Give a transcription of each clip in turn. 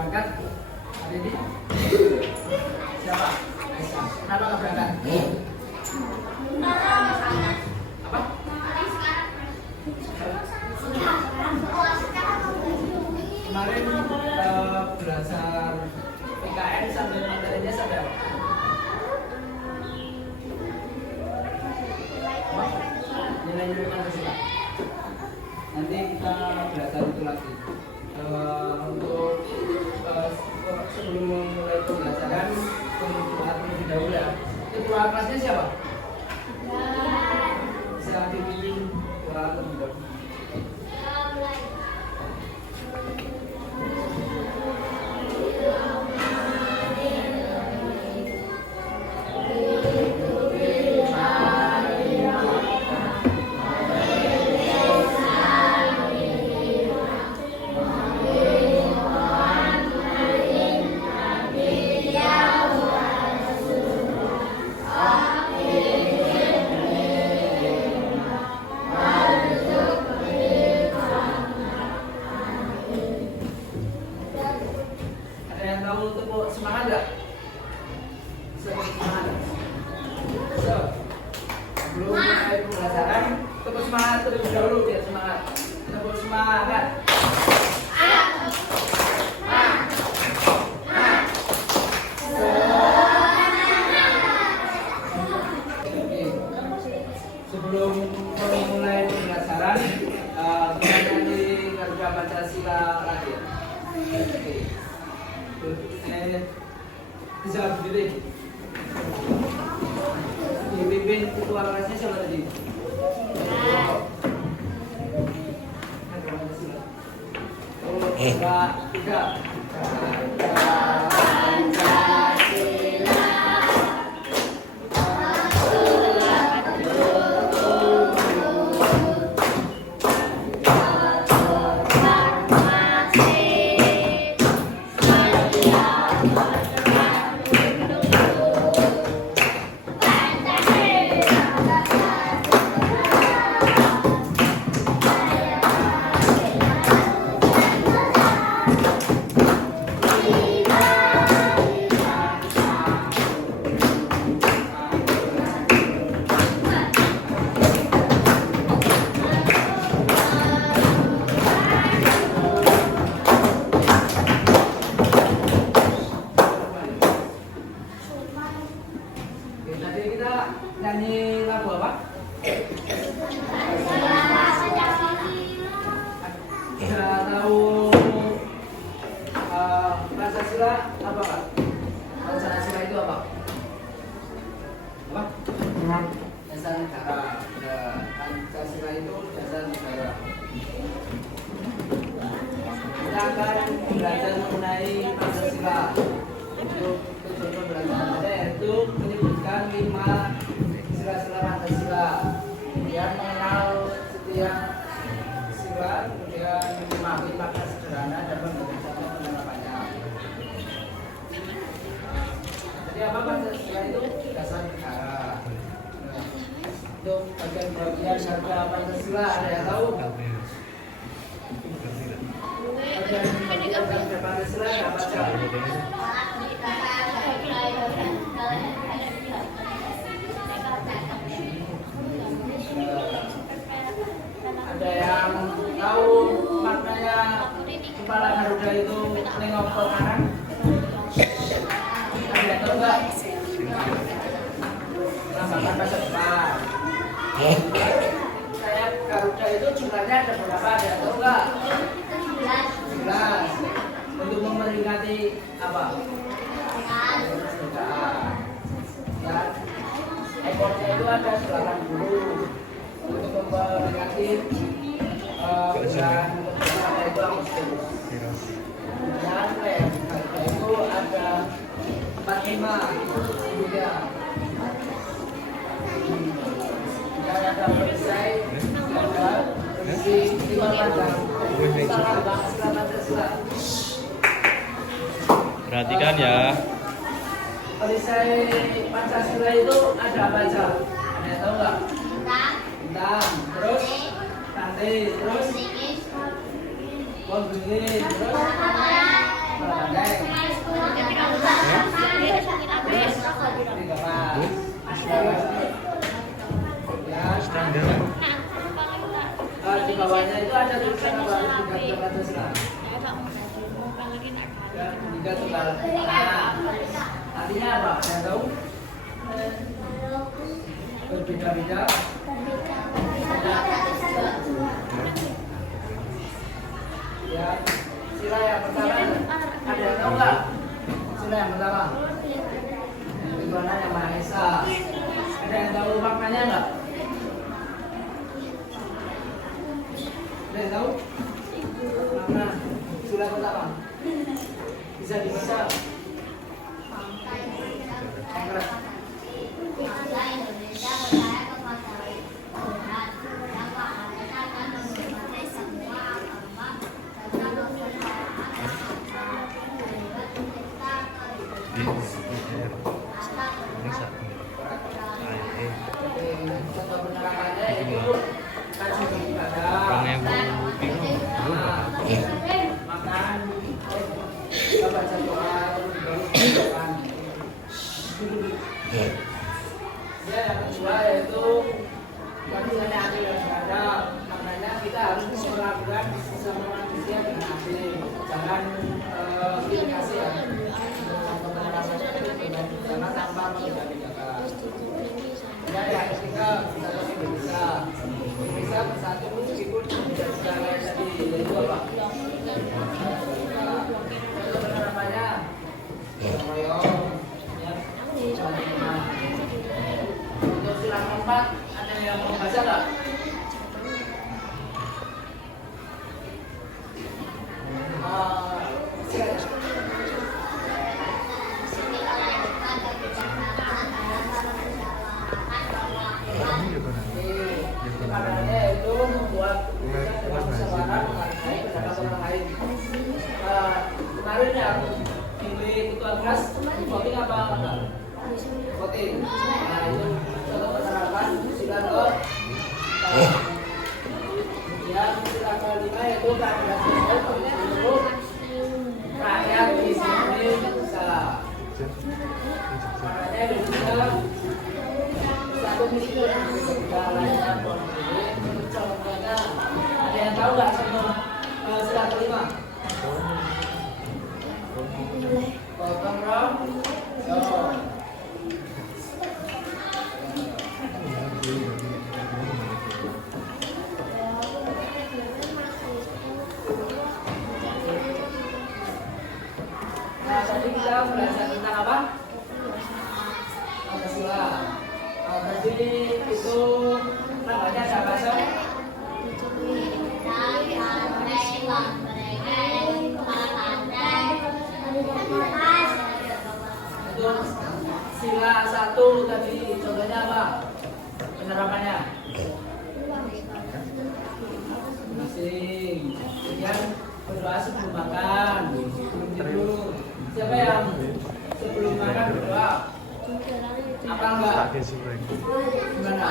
berangkat hari ini? Siapa? Kenapa nggak berangkat? Apa? Kemarin belajar PKN sambil materinya sampai apa? Nilai-nilai Pancasila. Nanti kita belajar itu lagi. Untuk sebelum memulai pembelajaran terlebih dahulu ya. Ketua kelasnya siapa? Silakan dipimpin ketua terlebih dahulu. Semangat nggak? Semangat. So, sebelum mulai pembelajaran, tepuk semangat terlebih dahulu biar semangat. Tepuk semangat. Oke. Sebelum memulai pembelajaran, kita nyanyi Garuda Pancasila lagi. Oke. Bisa berdiri. Dipimpin ketua kelasnya siapa tadi? Tiga. Tadi kita nyanyi lagu apa? Sudah tahu Pancasila apa Pak? Pancasila itu apa? Apa? Dasar negara. Pancasila itu dasar negara. Kita akan belajar mengenai Pancasila. Untuk tujuan pembelajaran yaitu menyebutkan 5 sila-sila Pancasila, kemudian mengenal setiap sila, kemudian memahami makna sederhana dan membacakan penerapannya. Jadi apa Pancasila itu? Dasar negara. Untuk bagian-bagian harga Pancasila ada yang tahu? Bagian-bagian harga Pancasila ada baca? Ada yang tahu maknanya kepala Garuda itu nengok ke kanan? Ada yang tahu nggak? Lambangkan masa depan. Sayap Garuda itu jumlahnya ada berapa? Ada yang tahu nggak? 11. Untuk memperingati apa? Dan ekornya itu ada 80 untuk memperingati bulan pertama itu Agustus. Dan lehernya itu ada 45 juga. Dan ada perisai, ada berisi 5 panjang. Sangat banget Pancasila. Perhatikan ya. Perisai Pancasila itu ada apa aja? Ada yang tahu nggak? Bintang, terus rantai, terus pohon beringin, terus Tiga tunggal. Nah, artinya apa? Saya tahu. Berbeda-beda. Ya, sila yang pertama ada yang tahu nggak? Sila yang pertama. Gimana yang Maha Esa? Ada yang tahu maknanya nggak? Ada yang tahu? Makna sila pertama. Bisa dibaca. Yang kedua yaitu tadi hanya adil dan beradab, maknanya kita harus memperlakukan sesama manusia dengan adil, jangan diskriminasi ya, karena tanpa membeda-bedakan. Dan yang ketiga kita masih bisa bersatu meskipun tidak secara tadi yaitu apa? Namanya untuk sila keempat ada yang mau baca nggak? Maknanya itu membuat dengan kesabaran menghargai pendapat orang lain. Kemarin yang pilih ketua kelas voting apa enggak? Voting. Nah itu contoh penerapan sila ke kemudian sila kelima yaitu keadilan sosial bagi seluruh rakyat di Indonesia. Maknanya Indonesia satu misi jalannya contohnya ada yang tahu nggak sebelum sila kelima? Potong rom, nah tadi kita belajar tentang apa? Pancasila. Tadi itu namanya siapa sih? Itu sila satu tadi contohnya apa? Penerapannya? Masing. Kemudian berdoa sebelum makan, sebelum tidur. Siapa yang sebelum makan berdoa? Apa enggak? Gimana?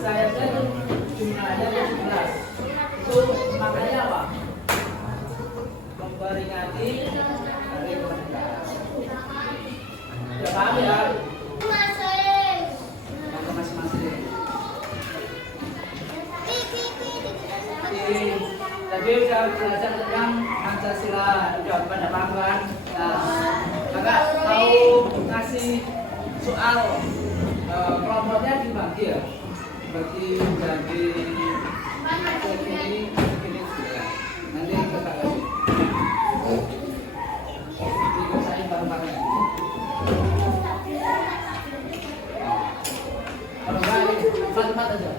Saya itu jumlahnya 17. Itu makanya apa? Memperingati hari kemerdekaan. Ya paham ya? Masing-masing. Tadi udah belajar tentang Pancasila, udah pada paham kan? Nah, kakak mau ngasih soal kelompoknya dibagi ya, bagi segini ya. Nanti kakak kasih dikusain bareng-bareng. Kalau enggak ini 4 aja.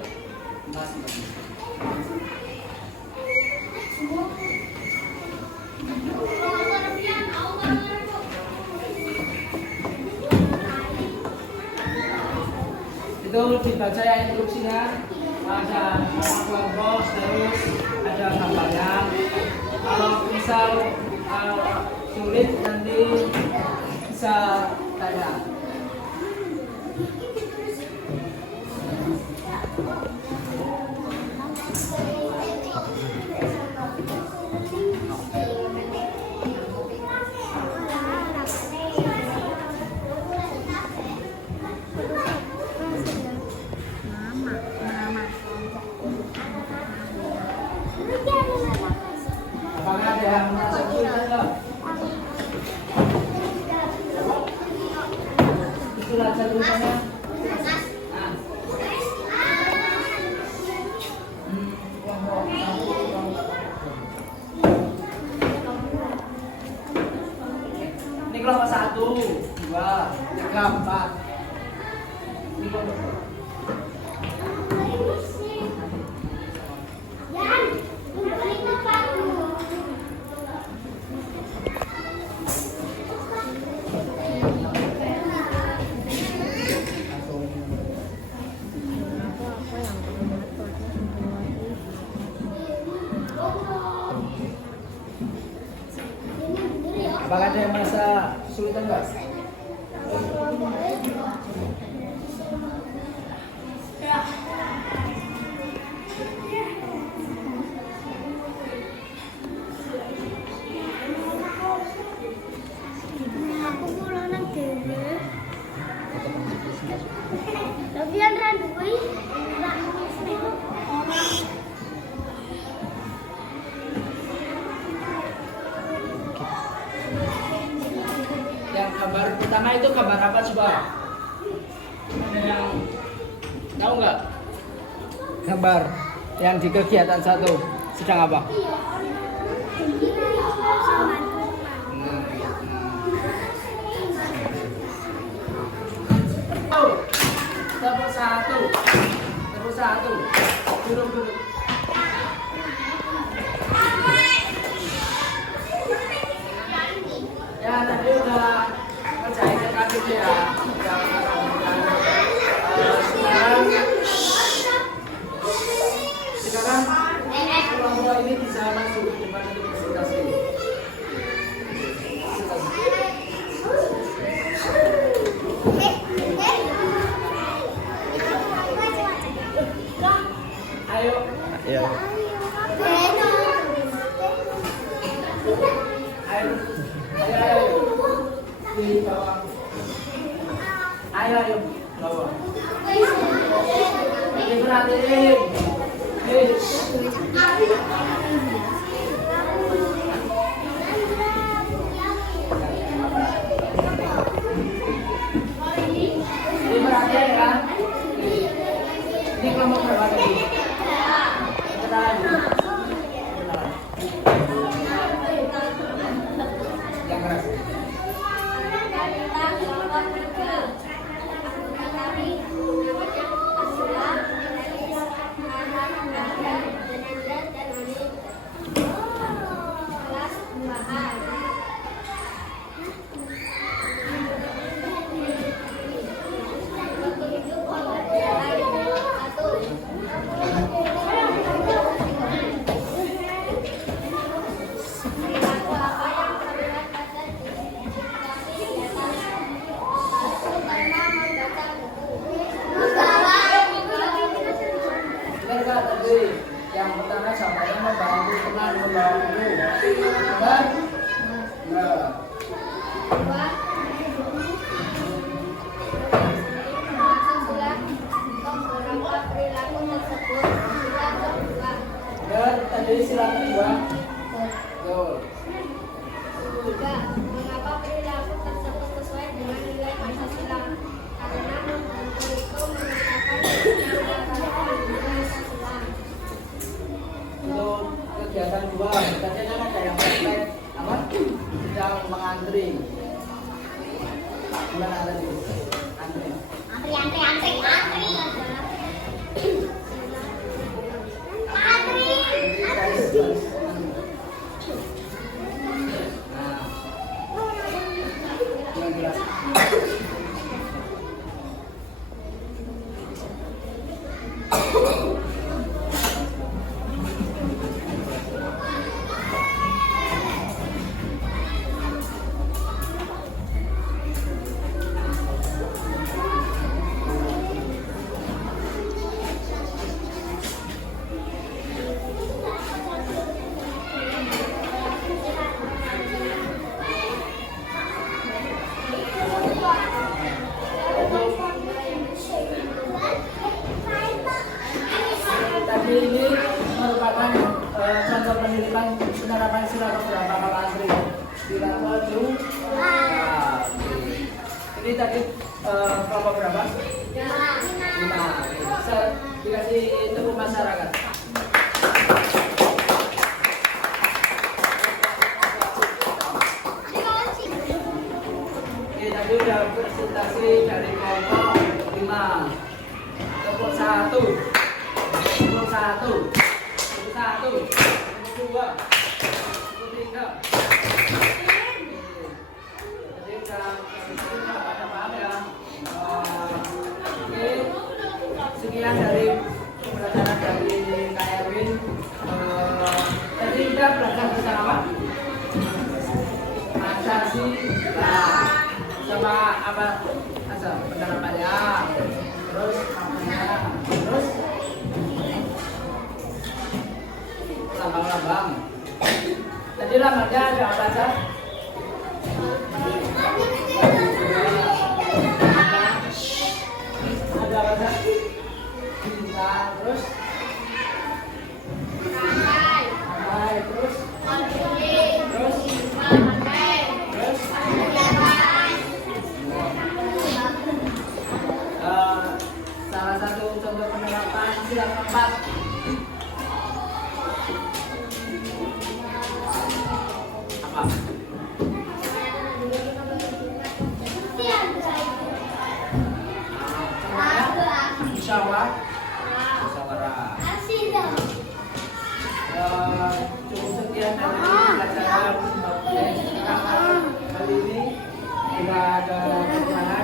Itu dibaca ya instruksinya, ada kelompok, terus ada gambarnya. Kalau misal sulit nanti bisa tanya. Ini kelompok berapa? Apakah ada yang merasa kesulitan nggak? Aku pulang dhewe. Tapi yang ra duwe Yang kabar pertama itu kabar apa coba? Ada yang tahu nggak? Kabar yang di kegiatan satu sedang apa? Tepuk satu, tepuk satu, duduk. Ya tadi udah ngerjain TKB ya. Sekarang kelompok ini bisa masuk ke depan untuk presentasi. Ayo. Ya. Ayo. Di bawah. Ayo. Bawah. Diperhatiin. Diperhatiin kan? Ini kelompok berapa tadi? Kenalan. Yang keras. Enggak tadi yang pertama sampainya membantu teman membawa guru dan dan tadi sila kedua betul. Mengapa perilaku tersebut sesuai dengan nilai Pancasila? Karena membantu itu menyatakan nilai Pancasila. Untuk kegiatan dua tadi kan ada yang praktek apa sedang mengantri gimana tadi antri nah yang jelas tadi ini merupakan contoh penelitian penerapan sila beberapa kalau antri sila maju. Ini tadi kelompok berapa? 5. Saya dikasih tepuk masyarakat. Oke, tadi udah presentasi dari kelompok 5. satu, nomor satu, satu, nomor dua, nomor tiga. Jadi kita pada paham ya. Oke, sekian dari pembelajaran dari Kak Erwin. Tadi kita belajar tentang apa? Asasi, sama apa? Asal penerapannya. Terus terus lambang-lambang. Tadi lambangnya ada apa saja? Ada apa saja? Bintang, terus ramai, terus salah satu contoh penerapan sila keempat. Apa? Musyawarah. Cukup sekian dari pelajaran kali ini. Tidak ada kekurangan.